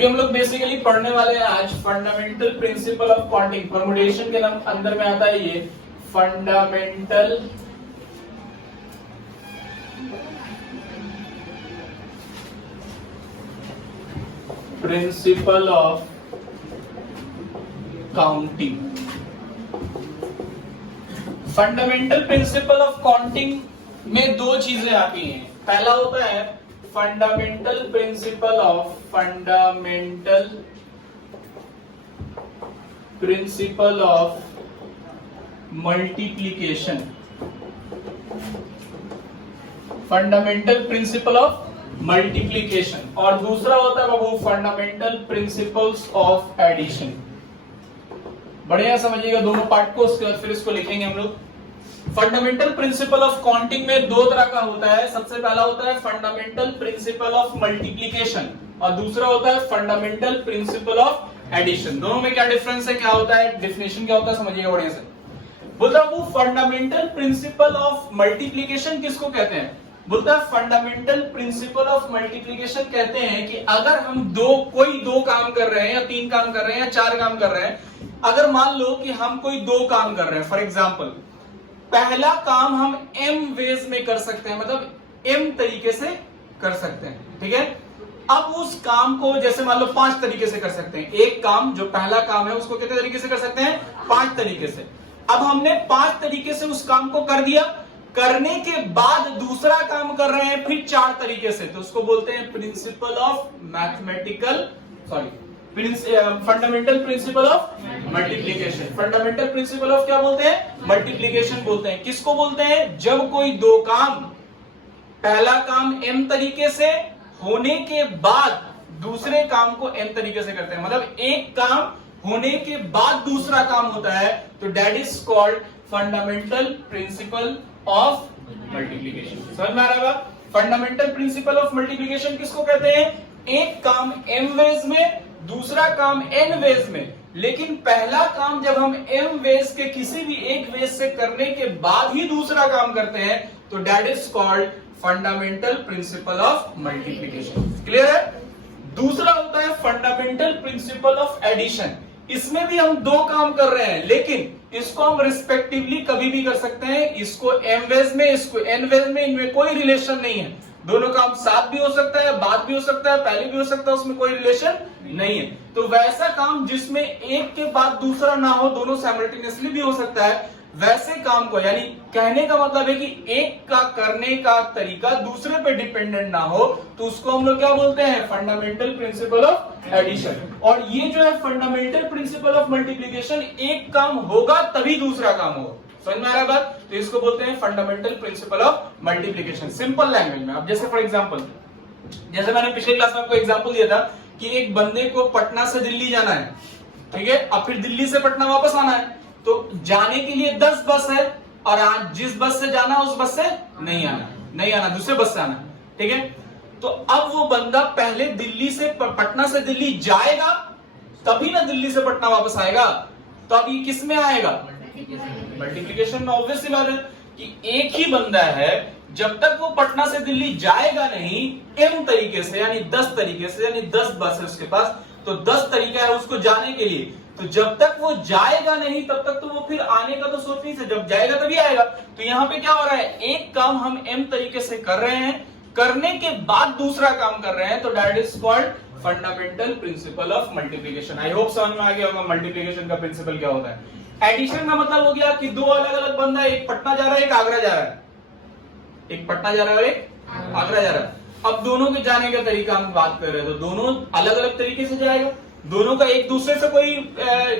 अभी हम लोग बेसिकली पढ़ने वाले हैं आज फंडामेंटल प्रिंसिपल ऑफ क्वांटिंग। परमुटेशन के नाम अंदर में आता है ये fundamental principle of counting. Fundamental principle of counting में दो चीजें आती हैं। पहला होता है fundamental principle of multiplication. Fundamental principle of multiplication. और दूसरा होता है बाबू फंडामेंटल प्रिंसिपल्स ऑफ एडिशन। बढ़िया समझिएगा दोनों पार्ट को, उसके बाद फिर इसको लिखेंगे हम लोग। फंडामेंटल प्रिंसिपल ऑफ काउंटिंग में दो तरह का होता है। सबसे पहला होता है फंडामेंटल प्रिंसिपल ऑफ मल्टीप्लिकेशन और दूसरा होता है फंडामेंटल प्रिंसिपल ऑफ एडिशन। दोनों में क्या डिफरेंस है, क्या होता है, डेफिनेशन क्या होता है, समझिएगा बढ़िया से। बोलता हूं फंडामेंटल प्रिंसिपल ऑफ मल्टीप्लिकेशन किसको कहते हैं? बोलता है फंडामेंटल प्रिंसिपल ऑफ मल्टीप्लिकेशन कहते हैं कि अगर हम कोई दो काम कर रहे हैं या तीन काम कर रहे हैं या चार काम कर रहे हैं, अगर मान लो कि हम कोई दो काम कर रहे हैं, फॉर एग्जाम्पल पहला काम हम m वेज में कर सकते हैं, मतलब m तरीके से कर सकते हैं, ठीक है। अब उस काम को जैसे मान लो 5 तरीके से कर सकते हैं। एक काम जो पहला काम है उसको कितने तरीके से कर सकते हैं? 5 तरीके से। अब हमने 5 तरीके से उस काम को कर दिया, करने के बाद दूसरा काम कर रहे हैं फिर 4 तरीके से, तो उसको बोलते हैं principle of mathematical fundamental principle of multiplication. Fundamental principle of क्या बोलते हैं? मल्टीप्लिकेशन बोलते हैं। किसको बोलते हैं? जब कोई दो काम, पहला काम m तरीके से होने के बाद दूसरे काम को m तरीके से करते हैं, मतलब एक काम होने के बाद दूसरा काम होता है, तो that is called fundamental principle of multiplication. समझ में आ रहा है? फंडामेंटल प्रिंसिपल ऑफ मल्टीप्लिकेशन किसको कहते हैं? एक काम m वेज में, दूसरा काम n वेज में, लेकिन पहला काम जब हम m वेज के किसी भी एक वेज से करने के बाद ही दूसरा काम करते हैं, तो that is called fundamental principle of multiplication. Clear है? दूसरा होता है फंडामेंटल प्रिंसिपल ऑफ एडिशन। इसमें भी हम दो काम कर रहे हैं, लेकिन इसको हम रिस्पेक्टिवली कभी भी कर सकते हैं। इसको m वेज में, इसको n वेज में, इनमें कोई रिलेशन नहीं है। दोनों काम साथ भी हो सकता है, बाद भी हो सकता है, पहले भी हो सकता है, उसमें कोई रिलेशन नहीं है। तो वैसा काम जिसमें एक के बाद दूसरा ना हो, दोनों साइमल्टेनियसली भी हो सकता है, वैसे काम को, यानी कहने का मतलब है कि एक का करने का तरीका दूसरे पे डिपेंडेंट ना हो, तो उसको हम लोग क्या बोलते हैं? Fundamental principle of addition. और ये जो है फंडामेंटल प्रिंसिपल ऑफ मल्टीप्लिकेशन, एक काम होगा तभी दूसरा काम होगा। समझ में आ रहा है बात? तो इसको बोलते हैं fundamental principle of multiplication, simple language में। अब जैसे फॉर एग्जांपल, जैसे मैंने पिछले क्लास में आपको एग्जांपल दिया था कि एक बंदे को पटना से दिल्ली जाना है, ठीक है, अब फिर दिल्ली से पटना वापस आना है, तो जाने के लिए 10 बस है और आज जिस बस से जाना उस बस से नहीं आना, दूसरे बस से आना, ठीक है। तो अब वो बंदा पहले दिल्ली से पटना से दिल्ली जाएगा, तभी ना दिल्ली से पटना वापस आएगा, तो अब ये किस में आएगा? मल्टीप्लिकेशन में। ऑब्वियस सी बात है कि एक ही बंदा है, जब तक वो पटना से दिल्ली जाएगा नहीं m तरीके से, यानी 10 तरीके से, यानी 10 बस है उसके पास, तो 10 तरीका है उसको जाने के लिए, तो जब तक वो जाएगा नहीं तब तक तो वो फिर आने का तो सोच नहीं सकता, जब जाएगा तभी आएगा। तो यहाँ पे क्या हो रहा है? एक काम हम m तरीके से कर रहे हैं, करने के बाद दूसरा काम कर रहे हैं, तो that is called fundamental principle of multiplication. I hope समझ में आ गया होगा मल्टीप्लिकेशन का प्रिंसिपल क्या होता है। एडिशन का मतलब हो गया कि दो अलग अलग बंदा, एक पटना जा रहा है, एक आगरा जा रहा है, एक पटना जा रहा है और एक आगरा जा रहा है। अब दोनों के जाने का तरीका हम बात कर रहे हैं, तो दोनों अलग अलग तरीके से जाएगा, दोनों का एक दूसरे से कोई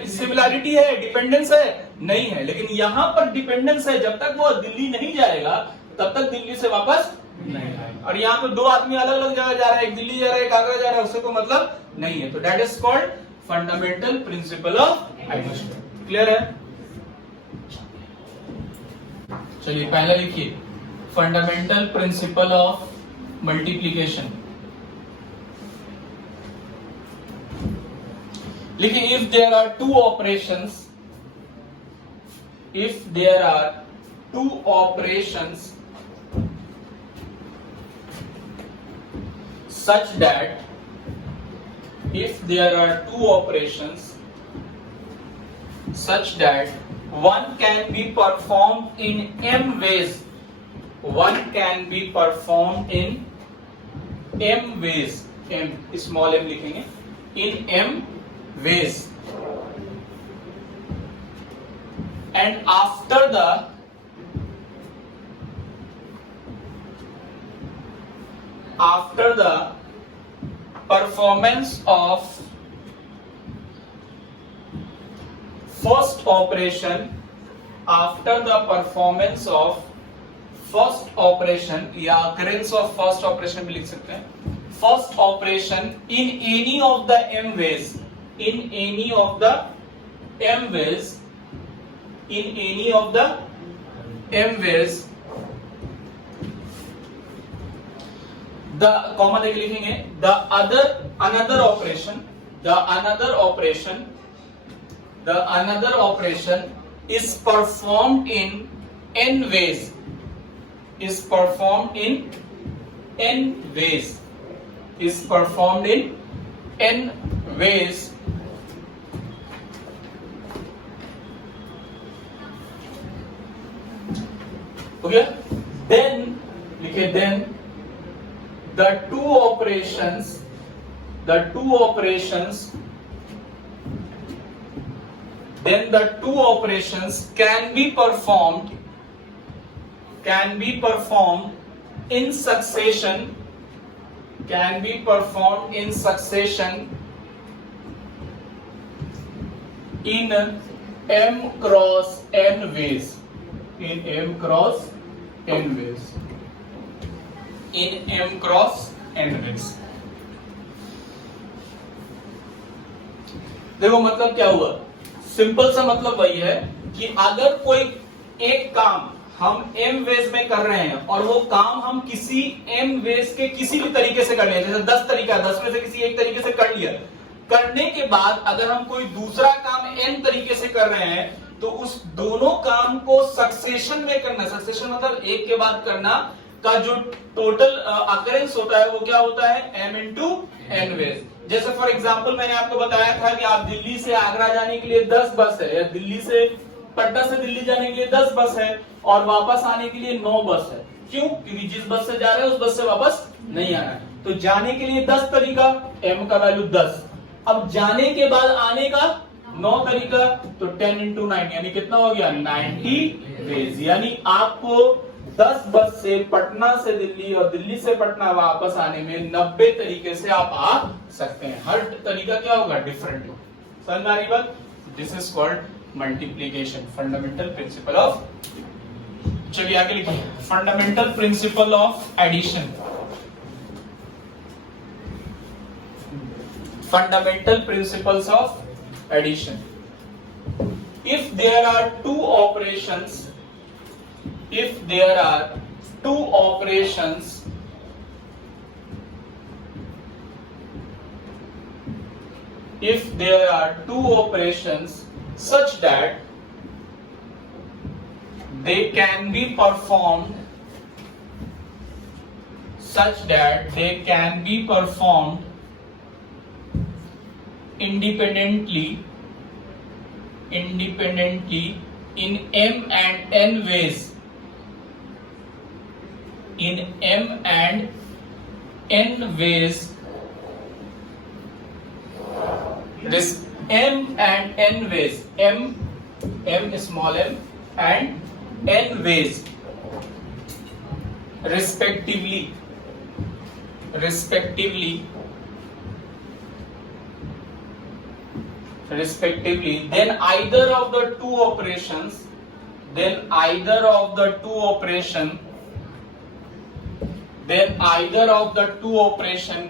सिमिलैरिटी है, डिपेंडेंस है नहीं है, लेकिन यहां पर डिपेंडेंस है। जब तक वो दिल्ली नहीं जाएगा तब तक दिल्ली से वापस नहीं आएगा। और यहाँ पे दो आदमी अलग अलग जगह जा रहे हैं, एक दिल्ली जा रहा है, एक आगरा जा रहा है, उससे कोई मतलब नहीं है, तो that is called fundamental principle of addition. Clear है? चलिए पहला लिखिए फंडामेंटल प्रिंसिपल ऑफ मल्टीप्लिकेशन। लिखिए if there are two operations such that if there are two operations such that one can be performed in m ways, one can be performed in m ways, m small m लिखेंगे, in m ways, and after the performance of first operation, after the performance of first operation या occurrence of first operation भी लिख सकते हैं, first operation in any of the m ways, in any of the m ways, in any of the m ways, the common एक लिखेंगे, the another operation is performed in n ways, is performed in n ways, is performed in n ways, हो गया। then लिखे then the two operations then the two operations can be performed in succession, in m cross n ways, in m cross n ways, in m cross n ways। देखो मतलब क्या हुआ, simple सा मतलब वही है कि अगर कोई एक काम हम m वेज में कर रहे हैं और वो काम हम किसी m वेज के किसी भी तरीके से कर रहे हैं, जैसे 10 तरीका, 10 में से किसी एक तरीके से कर लिया, करने के बाद अगर हम कोई दूसरा काम n तरीके से कर रहे हैं तो उस दोनों काम को सक्सेशन में करना, सक्सेशन मतलब एक के बाद करना का जो टोटल अकरेंस होता है वो क्या होता है, m इंटू n वेज। जैसे फॉर एग्जांपल मैंने आपको बताया था कि आप दिल्ली से आगरा जाने के लिए 10 बस है, या दिल्ली से पटना से दिल्ली जाने के लिए 10 बस है और वापस आने के लिए 9 बस है। क्यों? क्योंकि जिस बस से जा रहे हैं उस बस से वापस नहीं आना है। तो जाने के लिए 10 तरीका, m का वैल्यू 10। अब जाने के बाद आने का 9 तरीका, तो 10 इंटू 9 यानी कितना हो गया, 90 वेज। यानी आपको 10 बस से पटना से दिल्ली और दिल्ली से पटना वापस आने में 90 तरीके से आप आ सकते हैं। हर तरीका क्या होगा, डिफरेंट होगा। समझ में आ रही बात? This is called multiplication, fundamental principle of. चलिए आगे लिखिए, fundamental principle of addition. Fundamental principles of addition. If there are two operations such that they can be performed independently in m and n ways, in m and n ways, this m and n ways, m small m and n ways respectively, then either of the two operations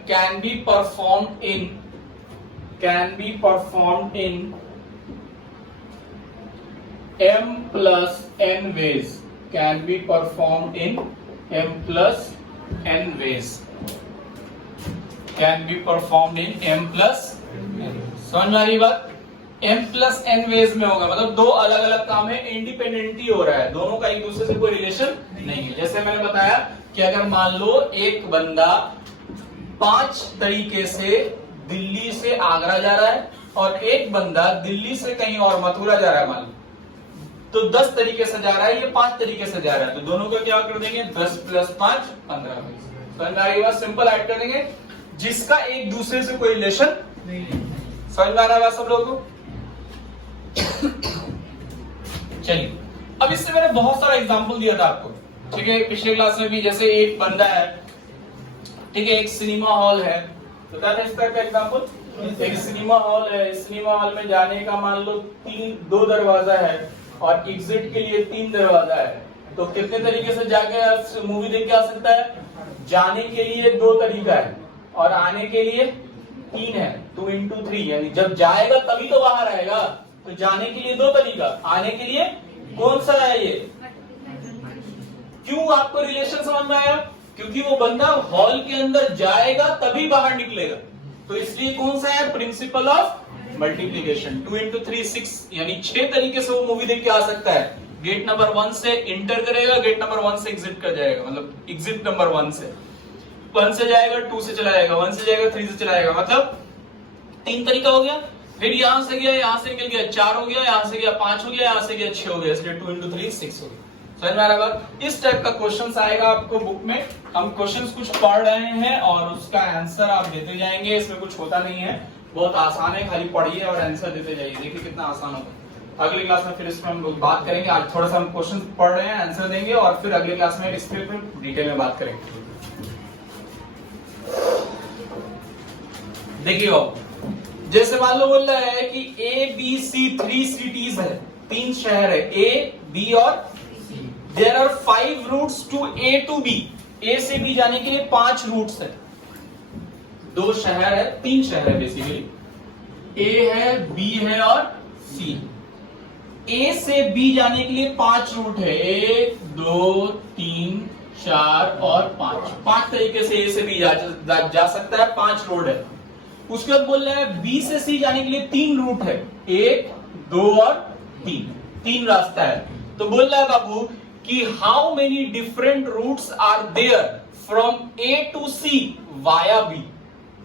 can be performed in m plus n ways, समझ में आ रही बात? m plus n veg में होगा, मतलब दो अलग अलग काम है, इंडिपेंडेंट ही हो रहा है, दोनों का एक दूसरे से कोई रिलेशन नहीं है। जैसे मैंने बताया कि अगर मान लो एक बंदा 5 तरीके से दिल्ली से आगरा जा रहा है और एक बंदा दिल्ली से कहीं और मथुरा जा रहा है मान लो, तो 10 तरीके से जा रहा है, ये 5 तरीके से जा रहा है, तो दोनों का क्या कर देंगे 10 + 5 15। समझ बात सिंपल ऐड कर देंगे जिसका एक दूसरे से कोई रिलेशन नहीं। समझ में आ रहा है सब लोगों को? चलिए अब इससे मैंने बहुत सारा एग्जांपल दिया था आपको, ठीक है, पिछले क्लास में भी। जैसे एक बंदा है, ठीक है, एक सिनेमा हॉल है, तो क्या था इस तरह का एग्जांपल, एक सिनेमा हॉल है, सिनेमा हॉल में जाने का मान लो 2 दरवाजा है और एग्जिट के लिए 3 दरवाजा है, तो कितने तरीके से जाके मूवी देख के आ सकता है? जाने के लिए 2 तरीका है और आने के लिए 3 है, 2 × 3, यानी जब जाएगा तभी तो बाहर आएगा, तो जाने के लिए 2 तरीका, आने के लिए कौन सा है ये? क्यों आपको रिलेशन समझ में आया? क्योंकि वो बंदा हॉल के अंदर जाएगा तभी बाहर निकलेगा, तो इसलिए कौन सा है? Principle of multiplication. 2 × 3 6, यानी 6 तरीके से वो मूवी देख के आ सकता है। गेट नंबर 1 से इंटर करेगा, गेट नंबर 1 से एग्जिट कर जाएगा, मतलब एग्जिट नंबर 1 से जाएगा, 2 से चला जाएगा, 1 से जाएगा, 3 से चला जाएगा, मतलब 3 तरीका हो गया। फिर यहां से गया, यहां से निकल गया, 4 हो गया, यहां से गया 5 हो गया, यहां से गया 6 हो गया, इसलिए 2 × 3 6 हो गया। समझ में आ रहा है? इस टाइप का क्वेश्चंस आएगा आपको बुक में। हम क्वेश्चंस कुछ पढ़ रहे हैं और उसका आंसर आप देते जाएंगे, इसमें कुछ होता नहीं है, बहुत आसान है, खाली पढ़िए और आंसर देते जाइए, देखिए कितना आसान होगा। अगली क्लास में फिर इसमें हम लोग बात करेंगे। आज थोड़ा सा हम क्वेश्चन पढ़ रहे हैं, आंसर देंगे और फिर अगली क्लास में इस पे डिटेल में बात करेंगे। देखिए जैसे मान लो बोल रहा है कि ABC 3 सिटीज है, 3 शहर है, A, B और C। There are 5 routes to A to B। A से B जाने के लिए 5 रूट्स है, 2 शहर है, 3 शहर है बेसिकली, A है, B है और C। A से B जाने के लिए 5 रूट है, 1 2 3 4 और 5 तरीके से A से B जा सकता है, 5 रोड है। उसके बाद बोल रहा है B से C जाने के लिए 3 रूट है, 1 2 और 3 रास्ता है। तो बोल रहा है बाबू कि how many different routes are there from A to C via B।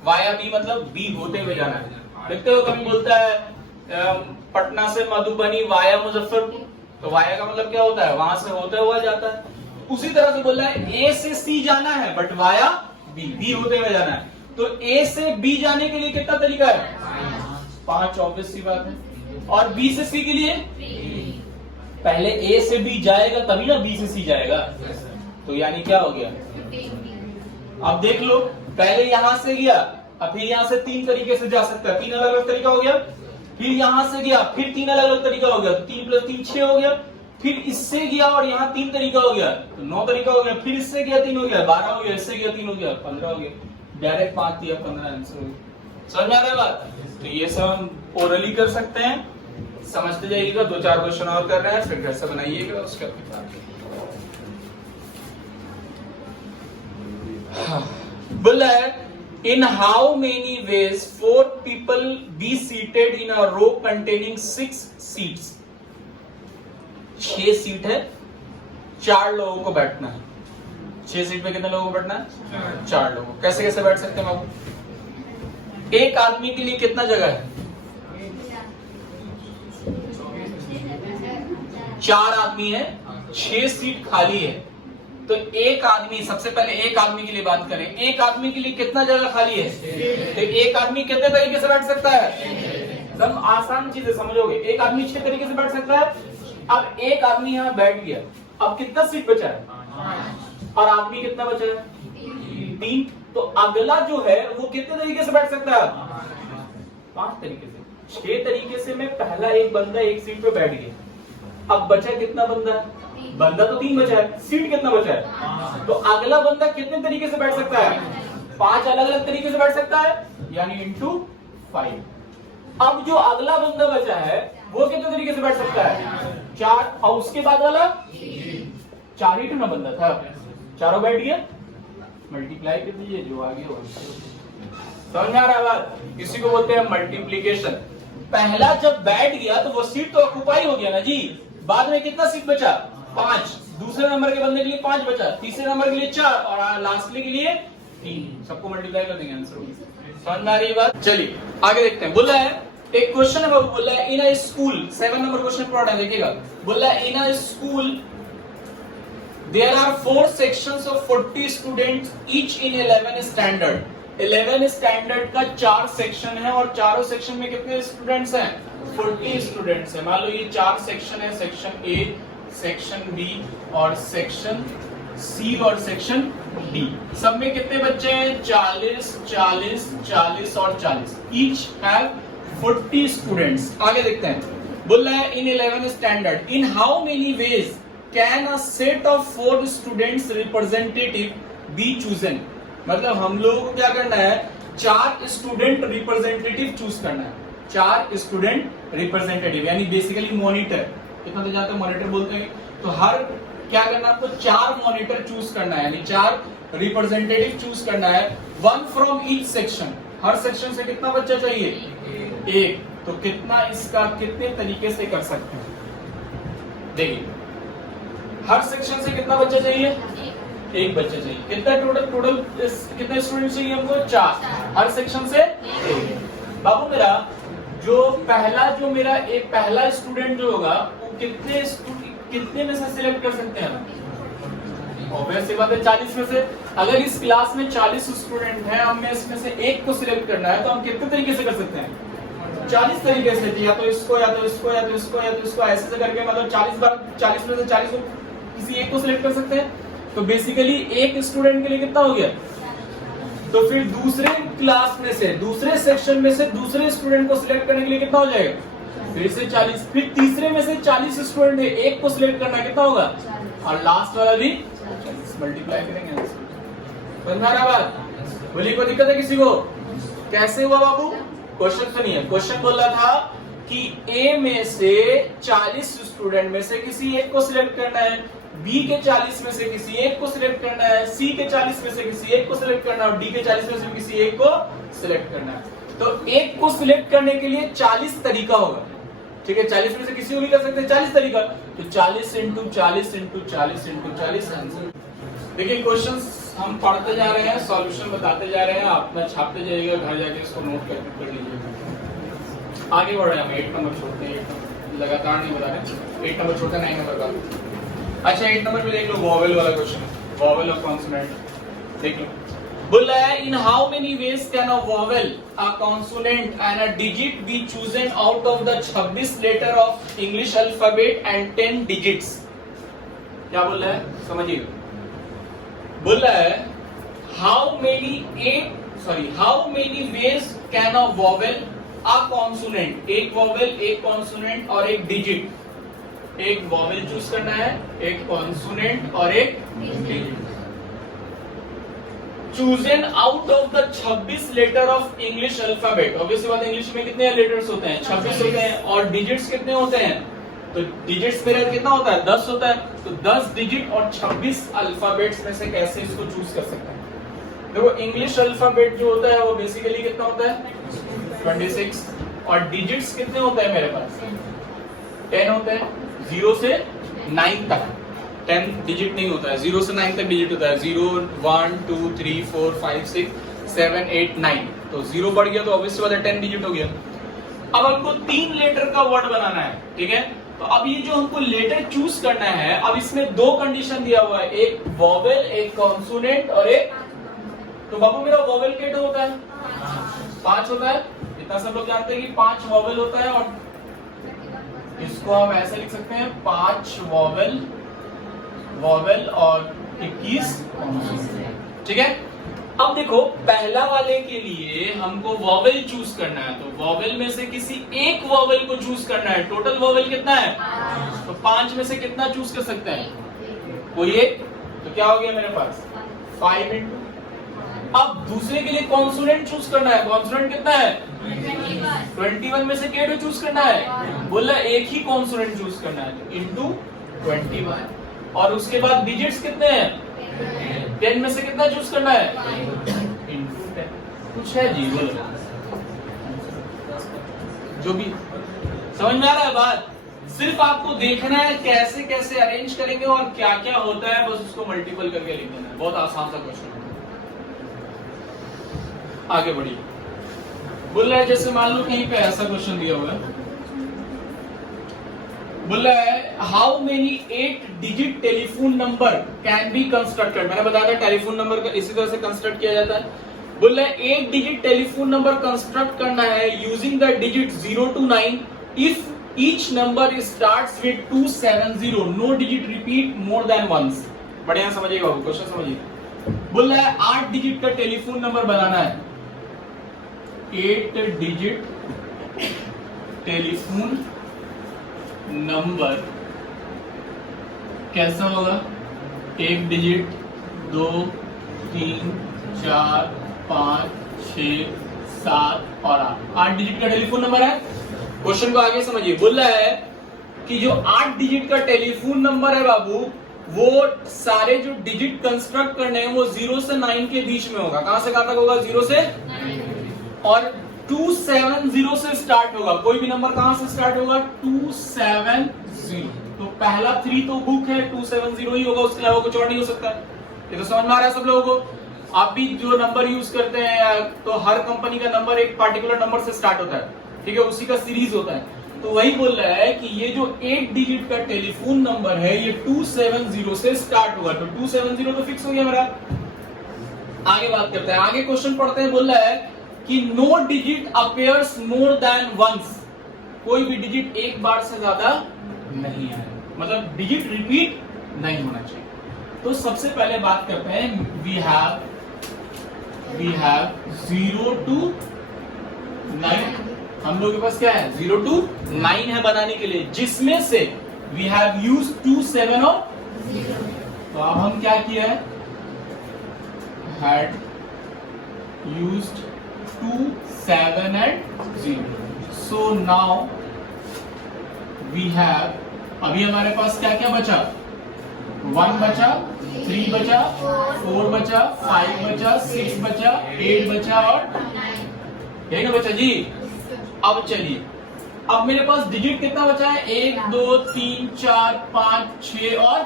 Via B मतलब B होते हुए जाना है। देखते हो कभी बोलता है पटना से मधुबनी वाया मुजफ्फरपुर, तो वाया का मतलब क्या होता है? वहां से होते हुए जाता है। उसी तरह से बोल रहा है A से C जाना है बट वाया B होते हुए जाना है, तो A से B जाने के लिए कितना तरीका है? 5, ऑब्वियस सी बात है। और B से C के लिए पहले A से B जाएगा तभी ना B से C जाएगा, तो यानी क्या हो गया? अब देख लो, पहले यहां से गया, अब फिर यहां से 3 तरीके से जा सकता है, 3 अलग अलग तरीका हो गया। फिर यहां से गया, फिर 3 अलग अलग तरीका हो गया, 3 + 3 6 हो गया। फिर इससे गया और यहाँ 3 तरीका हो गया, तो 9 तरीका हो गया। फिर इससे गया 3 हो गया, 12 हो गया, इससे गया 3 हो गया, 15 हो गया। डायरेक्ट 5 दिया, 15 आंसर हो गया। समझ में आ रहा है बात? तो ये सब हम ओरली कर सकते हैं, समझते जाइएगा। 2-4 क्वेश्चन और कर रहे हैं, फिर घर से बनाइएगा उसके बाद। बोल रहा है in how many ways 4 people be seated in a row containing 6 seats। 6 seat है, 4 लोगों को बैठना है। 6 सीट पे कितने लोगों को बैठना है? 4 लोगों। कैसे कैसे बैठ सकते हैं बाबू? एक आदमी के लिए कितना जगह है? 4 आदमी है, 6 सीट खाली है, तो एक आदमी, सबसे पहले एक आदमी के लिए बात करें, एक आदमी के लिए कितना जगह खाली है? तो एक आदमी कितने तरीके से बैठ सकता है? एकदम आसान चीज है, समझोगे। एक आदमी 6 तरीके से बैठ सकता है। अब एक आदमी यहाँ बैठ गया, अब कितना सीट बचा है? और आदमी कितना बचा है? 3। तो अगला जो है वो कितने तरीके से बैठ सकता है? 5 तरीके से। 6 तरीके से मैं पहला एक बंदा एक सीट पे बैठ गया, अब बचा कितना बंदा? बंदा तो 3 बचा है, सीट कितना बचा है? तो अगला बंदा कितने तरीके से बैठ सकता है? 5 अलग अलग तरीके से बैठ सकता है, यानी × 5। अब जो अगला बंदा बचा है वो कितने तरीके से बैठ सकता है? 4। और उसके बाद वाला 4 ही तो ना बंदा था, चारों बैठ गया, मल्टीप्लाई कर दीजिए, जो आ गया वो। समझ में आ रहा है बात? इसी को बोलते हैं मल्टीप्लीकेशन। पहला जब बैठ गया तो वो सीट तो ऑक्युपाई हो गया ना जी, बाद में कितना सीट बचा? 5। दूसरे नंबर के बंदे के लिए 5 बचा, तीसरे नंबर के लिए 4 और लास्टली के लिए 3। सबको मल्टीप्लाई कर देंगे, आंसर होगा। समझ में आ रही है बात? चलिए आगे देखते हैं। बोला है एक क्वेश्चन है बाबू, बोला है in a school, 7 number question पढ़ा है, देखिएगा। बोला है in a school there are 4 sections of 40 students each in 11 standard. 11 standard का 4 सेक्शन है और चारों सेक्शन में कितने स्टूडेंट्स हैं? 40 स्टूडेंट्स हैं। मान लो ये 4 सेक्शन है, सेक्शन ए, सेक्शन बी और सेक्शन सी और सेक्शन डी। सब में कितने बच्चे हैं? 40 40 40 और 40। Each have 40 students. आगे देखते हैं। बोल रहा है in 11 standard in how many ways can a set of 4 students representative be chosen. मतलब हम लोगों को क्या करना है? 4 स्टूडेंट रिप्रेजेंटेटिव चूज करना है। 4 स्टूडेंट रिप्रेजेंटेटिव यानी बेसिकली मॉनिटर, कितना तो जाता है मॉनिटर बोलते हैं। तो हर क्या करना है आपको? 4 मॉनिटर चूज करना है, यानी 4 रिप्रेजेंटेटिव चूज करना है। 1 from each section. Her section से कितना बच्चा चाहिए? 1। तो कितना इसका कितने तरीके से कर सकते हैं? देखिए हर सेक्शन से कितना बच्चा चाहिए? 1 बच्चा चाहिए। कितना टोटल कितने स्टूडेंट चाहिए हमको? 4। हर सेक्शन से 1। बाबू मेरा मेरा एक पहला स्टूडेंट जो होगा वो कितने में से सिलेक्ट कर सकते हैं? ऑब्वियस सी बात है 40 में से। अगर इस क्लास में 40 स्टूडेंट हैं, हमें इसमें से 1 को सिलेक्ट करना है, तो हम कितने तरीके से कर सकते हैं? 40 तरीके से। या तो इसको या तो इसको या तो इसको या तो इसको, ऐसे से करके मतलब 40 बार 40 में से 40 को किसी एक को सिलेक्ट कर सकते हैं। तो बेसिकली एक स्टूडेंट के लिए कितना हो गया? तो फिर दूसरे क्लास में से, दूसरे सेक्शन में से दूसरे स्टूडेंट को सिलेक्ट करने के लिए कितना हो जाएगा? फिर से 40। फिर तीसरे में से 40 स्टूडेंट है, 1 को सिलेक्ट करना कितना होगा? और लास्ट वाला भी 40 मल्टीप्लाई करेंगे। समझ में आ रहा बात? बोलिए कोई दिक्कत है किसी को? कैसे हुआ बाबू? क्वेश्चन सुनिए। क्वेश्चन बोल रहा था कि ए में से 40 स्टूडेंट में से किसी एक को सिलेक्ट करना है, बी के 40 में से किसी एक को सिलेक्ट करना है, सी के 40 में से किसी एक को सिलेक्ट करना है और डी के 40 में से किसी एक को सिलेक्ट करना है। तो एक को सिलेक्ट करने के लिए 40 तरीका होगा। ठीक है, 40 में से किसी को भी कर सकते हैं 40 तरीका। तो 40 इंटू 40 इंटू 40 इंटू 40 आंसर। देखिए क्वेश्चंस हम पढ़ते जा रहे हैं, सॉल्यूशन बताते जा रहे हैं, आप अपना छापते जाइएगा, घर जाके इसको नोट कर लीजिएगा। आगे बढ़ रहे हैं हम। 8 नंबर छोड़ते हैं, लगातार नहीं बता रहे। 8 नंबर छोड़ते हैं, 9 नंबर का। अच्छा 8 नंबर पे देख लो, वॉवेल वाला क्वेश्चन है, वॉवेल और कॉन्सोनेंट। देख लो बोल रहा है in how many ways can a vowel, a consonant and a digit be chosen out of the 26 letter of English alphabet and 10 digits. क्या बोल रहा है समझिए। बोल रहा है how many ways can a vowel, a consonant, एक vowel, एक कॉन्सोनेंट और एक डिजिट। एक वॉवेल चूज करना है, एक कॉन्सोनेंट और एक digit. Chosen out of the 26 letter of English alphabet. Obviously बात, इंग्लिश में कितने लेटर्स होते हैं? 26 होते हैं। और डिजिट्स कितने होते हैं? तो डिजिट्स मेरा कितना होता है? 10 होता है। तो 10 डिजिट और 26 अल्फाबेट्स में से कैसे इसको चूज कर सकते हैं? देखो इंग्लिश अल्फाबेट जो होता है वो बेसिकली कितना होता है? 26। और डिजिट्स कितने होते हैं मेरे पास? 10 होते हैं। 0 से 9 तक 10 डिजिट नहीं होता है, 0 से 9 तक डिजिट होता है। 0 1 2 3 4 5 6 7 8 9। तो 0 बढ़ गया तो ऑब्वियसली बात है 10 डिजिट हो गया। अब हमको 3 लेटर का वर्ड बनाना है। ठीक है, तो अब ये जो हमको लेटर चूज करना है, अब इसमें 2 कंडीशन दिया हुआ है, एक वॉवेल, एक कॉन्सोनेंट और एक। तो बाबू मेरा वॉवेल कितना होता है? 5 होता है। इतना सब लोग जानते हैं कि 5 वॉवेल होता है। और इसको हम ऐसे लिख सकते हैं 5 वॉवेल और 21 कॉन्सोनेंट। ठीक है, अब देखो पहला वाले के लिए हमको वॉवेल चूज करना है, तो वॉवेल में से किसी एक वॉवेल को चूज करना है। टोटल वॉवेल कितना है? तो 5 में से कितना चूज कर सकते हैं? कोई एक। तो क्या हो गया मेरे पास? 5 इंटू। अब दूसरे के लिए कॉन्सोनेंट चूज करना है। कॉन्सोनेंट कितना है? 21 में से क्या चूज करना है? बोला एक ही कॉन्सोनेंट चूज करना है, इंटू 21। और उसके बाद डिजिट्स कितने हैं? 10 में से कितना चूज करना है? इंटू 10। कुछ है जी बोलो, जो भी समझ में आ रहा है बात। सिर्फ आपको देखना है कैसे कैसे अरेंज करेंगे और क्या क्या होता है, बस उसको मल्टीपल करके लिख देना है। बहुत आसान सा क्वेश्चन है। आगे बढ़िए। बोल रहा है जैसे मान लो कहीं पे ऐसा क्वेश्चन दिया हुआ है, बोल रहा है how many 8 digit telephone number can be constructed. मैंने बताया था टेलीफोन नंबर का इसी तरह से कंस्ट्रक्ट किया जाता है। बोल रहा है 8 डिजिट टेलीफोन नंबर कंस्ट्रक्ट करना है using the digit 0 to 9 if each number starts with 270, no digit repeat more than once. बढ़िया समझिएगा क्वेश्चन समझिए। बोल रहा है 8 डिजिट का टेलीफोन नंबर बनाना है, 8 डिजिट टेलीफोन नंबर कैसा होगा, 1 डिजिट 2 3 4 5 6 7 और 8 डिजिट का टेलीफोन नंबर है। क्वेश्चन को आगे समझिए। बोल रहा है कि जो 8 डिजिट का टेलीफोन नंबर है बाबू, वो सारे जो डिजिट कंस्ट्रक्ट करने हैं वो 0 से 9 के बीच में होगा। कहां से कहां तक होगा, 0 से 9 और 270 से स्टार्ट होगा। कोई भी नंबर कहां से स्टार्ट होगा, 270। तो पहला 3 तो बुक है, 270 ही होगा, उसके अलावा कुछ और नहीं हो सकता। ये तो समझ में आ रहा है सब लोगों को। आप भी जो नंबर यूज करते हैं तो हर कंपनी का नंबर एक पार्टिकुलर नंबर से स्टार्ट होता है, ठीक है, उसी का सीरीज होता है। तो वही बोल रहा है कि ये जो 8 डिजिट का टेलीफोन नंबर है ये 270 से स्टार्ट होगा। तो 270 तो फिक्स हो गया मेरा। आगे बात करते हैं, आगे क्वेश्चन पढ़ते हैं। बोल रहा है कि no digit appears more than once, कोई भी डिजिट एक बार से ज्यादा नहीं है, मतलब डिजिट रिपीट नहीं होना चाहिए। तो सबसे पहले बात करते हैं, वी हैव 0 to 9। हम लोग के पास क्या है, 0 to 9 है बनाने के लिए, जिसमें से वी हैव यूज 2 7 और 0। तो अब हम क्या किया है, had used 2 7 and 0। So now we have, अभी हमारे पास क्या क्या बचा, 1 बचा, 3 बचा, 4 बचा, 5 बचा, 6 बचा, 8 बचा और 9 यही ना बचा जी। अब चलिए, अब मेरे पास डिजिट कितना बचा है, 1 2 3 4 5 6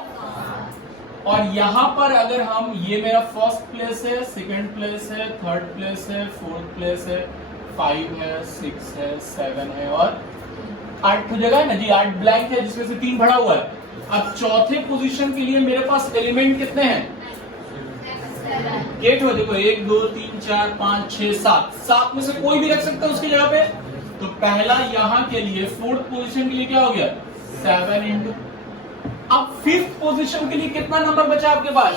और यहां पर अगर हम, ये मेरा फर्स्ट प्लेस है, सेकंड प्लेस है, थर्ड प्लेस है, फोर्थ प्लेस है, 5 है, 6 है, 7 है और 8 जगह है ना जी, 8 ब्लैंक है जिसमें से 3 भरा हुआ है। अब चौथे पोजीशन के लिए मेरे पास एलिमेंट कितने हैं, 8 हो, देखो 1 2 3 4 5 6 7 में से कोई भी रख सकता है उसकी जगह पे। तो पहला यहां के लिए, फोर्थ पोजीशन के लिए क्या हो गया, 7 इंटू। अब फिफ्थ पोजीशन के लिए कितना नंबर बचा आपके पास,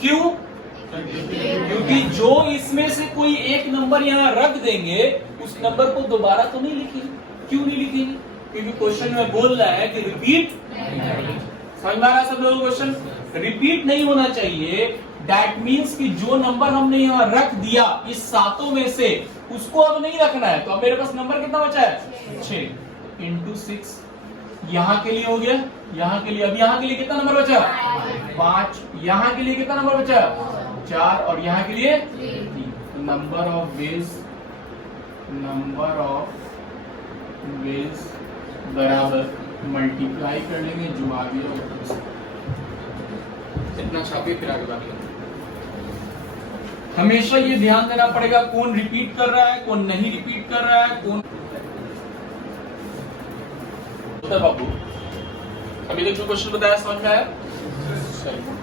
क्यों, क्योंकि जो इसमें से कोई एक नंबर यहाँ रख देंगे उस नंबर को दोबारा तो नहीं लिखेंगे। क्यों नहीं लिखेंगे, क्योंकि क्वेश्चन में बोल रहा है कि रिपीट, समझ में आ रहा है सब लोगों को, क्वेश्चन रिपीट नहीं होना चाहिए। दैट मीन्स कि जो नंबर हमने यहाँ रख दिया इस 7 में से, उसको अब नहीं रखना है। तो अब मेरे पास नंबर कितना बचा है, 6 इंटू 6। यहां के लिए हो गया, यहां के लिए, अब यहां के लिए कितना नंबर बचा, 5। यहां के लिए कितना नंबर बचा, 4 और यहां के लिए 3। नंबर ऑफ वेज बराबर मल्टीप्लाई कर लेंगे जो आ गया इतना छापिए, फिर आगे बात करें। हमेशा ये ध्यान देना पड़ेगा कौन रिपीट कर रहा है, कौन नहीं रिपीट कर रहा है, कौन बाबू। अभी तक जो क्वेश्चन बताया समझ में आया,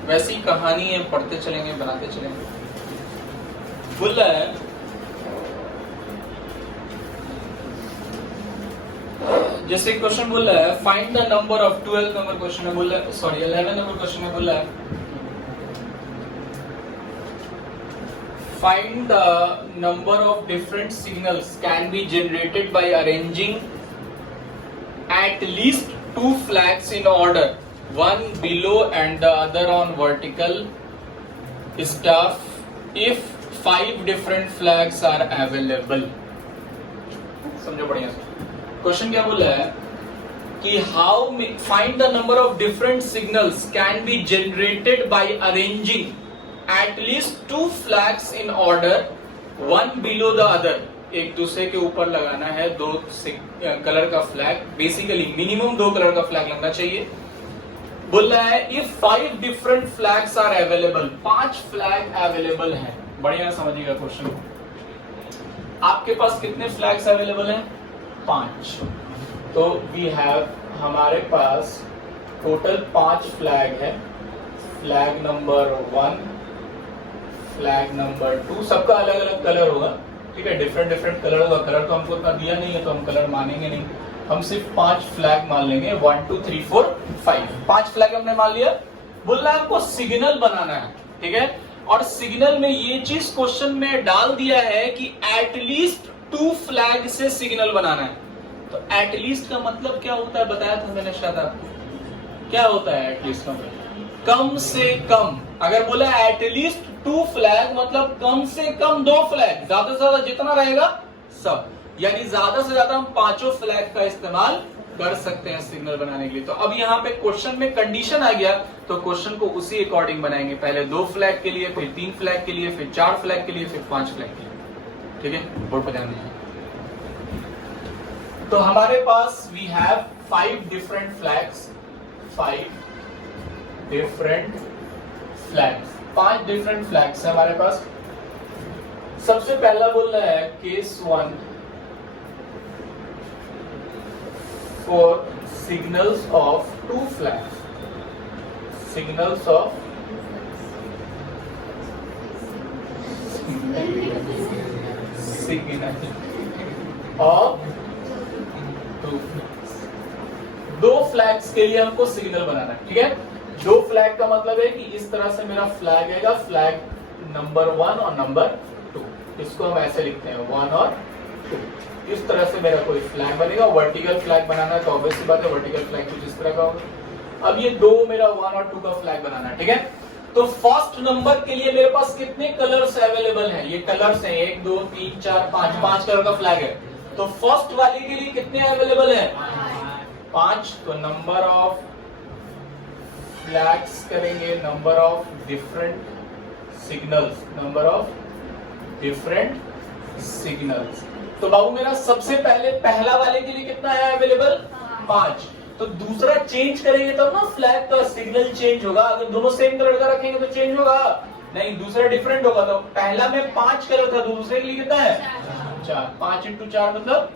वैसी कहानी है, पढ़ते चलेंगे, बनाते चलेंगे। बोल रहा है जैसे क्वेश्चन बोल रहा है find the number of 12 number question है, बोल रहा है, सॉरी 11 नंबर क्वेश्चन है, बोल रहा है find the number of different signals can be generated by arranging at least 2 flags in order, one below and the other on vertical stuff if 5 different flags are available। समझो बढ़िया से, question क्या बोल रहा है कि how find the number of different signals can be generated by arranging at least 2 flags in order, one below the other। एक दूसरे के ऊपर लगाना है 2 कलर का फ्लैग, बेसिकली मिनिमम 2 कलर का फ्लैग लगना चाहिए। बोल रहा है if 5 different flags are available, 5 flag available हैं। बढ़िया समझिएगा क्वेश्चन। आपके पास कितने फ्लैग्स अवेलेबल हैं? 5। तो वी हैव, हमारे पास टोटल 5 फ्लैग है। फ्लैग नंबर 1, फ्लैग नंबर 2, सबका अलग अलग कलर होगा, ठीक है, डिफरेंट डिफरेंट कलर होगा। कलर तो हमको इतना दिया नहीं है तो हम कलर मानेंगे नहीं, हम सिर्फ 5 फ्लैग मान लेंगे। 1 2 3 4 5, 5 फ्लैग हमने मान लिया। बोल रहा है आपको सिग्नल बनाना है, ठीक है, और सिग्नल में ये चीज क्वेश्चन में डाल दिया है कि एटलीस्ट 2 फ्लैग से सिग्नल बनाना है। तो एटलीस्ट का मतलब क्या होता है, बताया था मैंने शायद आपको, क्या होता है एटलीस्ट का मतलब? कम से कम। अगर बोला एटलीस्ट 2 फ्लैग मतलब कम से कम 2 फ्लैग, ज्यादा से ज्यादा जितना रहेगा सब, यानी ज्यादा से ज्यादा हम 5 फ्लैग का इस्तेमाल कर सकते हैं सिग्नल बनाने के लिए। तो अब यहाँ पे क्वेश्चन में कंडीशन आ गया, तो क्वेश्चन को उसी अकॉर्डिंग बनाएंगे। पहले 2 फ्लैग के लिए, फिर 3 फ्लैग के लिए, फिर 4 फ्लैग के लिए, फिर 5 फ्लैग के लिए, ठीक है, बोर्ड पर ध्यान दीजिए। तो हमारे पास we have 5 different flags, 5 different flags, 5 different flags है हमारे पास। सबसे पहला बोल रहा है case 1 for signals of 2 flags, signals of signal of 2 flags के लिए हमको सिग्नल बनाना है, ठीक है। 2 फ्लैग का मतलब है कि इस तरह से मेरा फ्लैग आएगा, फ्लैग नंबर 1 और नंबर 2, इसको हम ऐसे लिखते हैं 1 और 2। इस तरह से मेरा कोई फ्लैग बनेगा। वर्टिकल फ्लैग बनाना है तो ऑब्वियस सी बात है वर्टिकल फ्लैग कुछ इस तरह का होगा। अब ये 2 मेरा 1 और 2 का फ्लैग बनाना है, ठीक है। तो फर्स्ट नंबर के लिए मेरे पास कितने कलर्स अवेलेबल हैं? ये कलर्स हैं 1 2 3 4 5, 5 कलर का फ्लैग है। तो फर्स्ट वाले के लिए कितने अवेलेबल है? 5। तो नंबर ऑफ फ्लैग्स करेंगे, number of different signals, number of different signals. तो बाबू मेरा सबसे पहले पहला वाले के लिए कितना है अवेलेबल? 5। तो दूसरा चेंज करेंगे तब ना फ्लैग का सिग्नल चेंज होगा। अगर दोनों सेम कलर का रखेंगे तो चेंज होगा नहीं, दूसरा डिफरेंट होगा। तो पहला में 5 कलर था, दूसरे के लिए कितना है? 4। 5 × 4 मतलब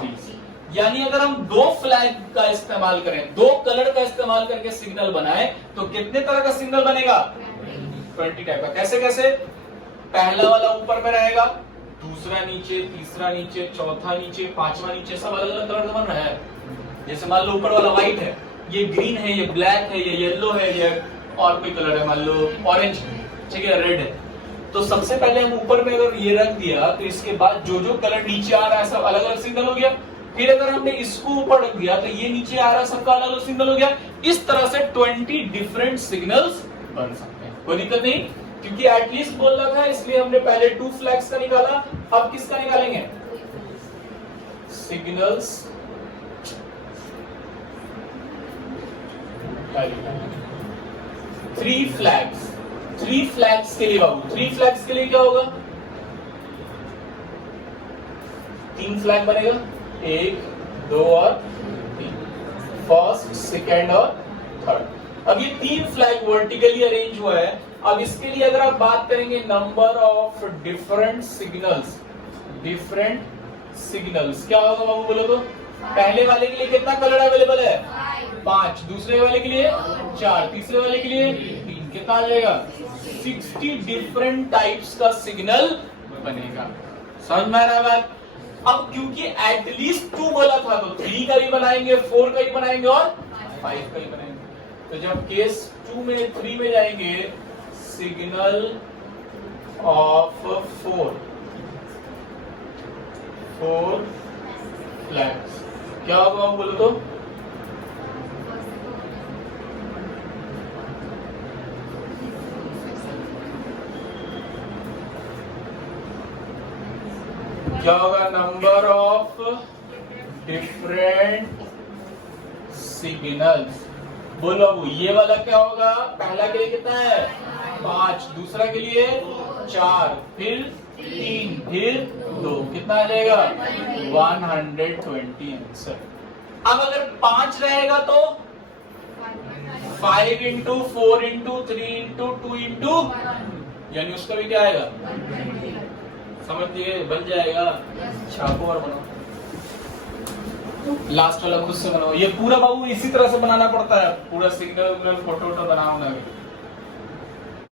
30। यानी अगर हम 2 फ्लैग का इस्तेमाल करें, 2 कलर का इस्तेमाल करके सिग्नल बनाए तो कितने तरह का सिग्नल बनेगा? 20 टाइप का। कैसे कैसे? पहला वाला ऊपर में रहेगा, दूसरा नीचे, तीसरा नीचे, चौथा नीचे, 5वां नीचे, सब अलग अलग कलर का बन रहा है। जैसे मान लो ऊपर वाला व्हाइट है, ये ग्रीन है, ये ब्लैक है, ये येलो है, ये और कोई कलर है, मान लो ऑरेंज, ठीक है, रेड है। तो सबसे पहले हम ऊपर में अगर ये रख दिया तो इसके बाद जो जो कलर नीचे आ रहा है सब अलग अलग सिग्नल हो गया। फिर अगर हमने इसको ऊपर रख दिया तो ये नीचे आ रहा है सबका अलग अलग सिग्नल हो गया। इस तरह से 20 डिफरेंट सिग्नल्स बन सकते हैं, कोई दिक्कत नहीं, क्योंकि एटलीस्ट बोल रहा था इसलिए हमने पहले 2 फ्लैग्स का निकाला। अब किसका निकालेंगे? Signals 3 flags. 3 फ्लैग्स के लिए बाबू, 3 फ्लैग्स के लिए क्या होगा? 3 फ्लैग बनेगा, 1 2 और 3, फर्स्ट, सेकेंड और थर्ड। अब ये 3 फ्लैग वर्टिकली अरेंज हुआ है। अब इसके लिए अगर आप बात करेंगे number of different signals, different signals क्या होगा बाबू बोलो तो? पहले वाले के लिए कितना कलर अवेलेबल है? 5। दूसरे वाले के लिए 4, तीसरे वाले के लिए 3, कितना आ जाएगा? 60 डिफरेंट टाइप्स का सिग्नल बनेगा। समझ में आ रहा है बात? अब क्योंकि एटलीस्ट 2 बोला था तो 3 का भी बनाएंगे, 4 का भी बनाएंगे और 5 का भी बनाएंगे। तो जब केस 2 में 3 में जाएंगे, सिग्नल ऑफ 4 फ्लैग्स क्या होगा बोलो तो? क्या होगा? Number of different signals. बोलो अब ये वाला क्या होगा? पहला के लिए कितना है? 5, दूसरा के लिए 4, फिर 3, फिर 2, कितना आ जाएगा? 120 आंसर। अब अगर 5 रहेगा तो 5 × 4 × 3 × 2 × यानी उसका भी क्या आएगा? समझिए, बन जाएगा। छापो और बनाओ, लास्ट वाला खुद से बनाओ। ये पूरा बाबू इसी तरह से बनाना पड़ता है, पूरा सिग्नल फोटो वोटो बनाओ ना।